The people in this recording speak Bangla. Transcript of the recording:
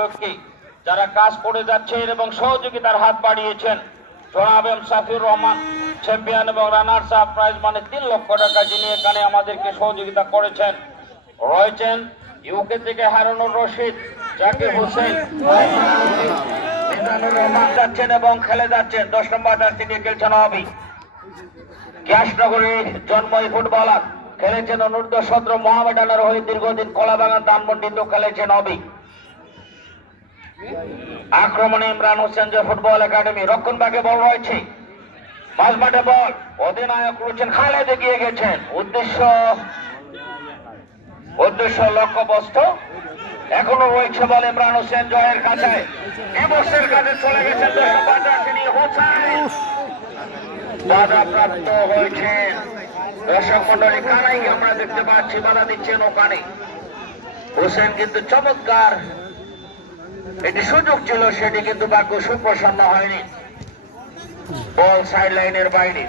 লোককে যারা কাজ করে যাচ্ছেন এবং সহযোগিতার হাত বাড়িয়েছেন। জনাব এম সাফিউর রহমান চ্যাম্পিয়ন এবং রানার্স আপ প্রাইজ মানে 3 লক্ষ টাকা যিনি এখানে আমাদেরকে সহযোগিতা করেছেন। রয়েছেন ইউকে থেকে হারুনুর রশিদ, জাকির হোসেন, মিজানুর রহমান যাচ্ছেন এবং খেলে যাচ্ছেন। 10 নম্বর জার্সি নিয়ে খেলছেন অবি। ক্যাশনগরের জন্মই ফুটবলার, খেলেছেন অনূর্ধ্ব 17 মোহামেডানের হয়ে দীর্ঘদিন কলাবাগান ধানমন্ডিতে খেলেছেন অবি। আক্রমণে ইমরান হোসেন যে ফুটবল একাডেমি, রক্ষণ ভাগে বল রয়েছে, মাঝমাঠে বল, অধিনায়ক রয়েছেন খালেদ এগিয়ে গেছেন। উদ্দেশ্য লক্ষ্যবস্তু এখনো রয়েছে বল ইমরান হোসেন জয়ের কাছে, দিবসের কাছে চলে গেছেন। বাধাপ্রাপ্ত হয়েছেন দর্শক মন্ডলী, কানাই আমরা দেখতে পাচ্ছি বাধা দিচ্ছেন ওখানে হোসেন, কিন্তু চমৎকার এটি সুযোগ ছিল, সেটি কিন্তু ভাগ্য সুপ্রসন্ন হয়নি। বল সাইড লাইনের বাইরে।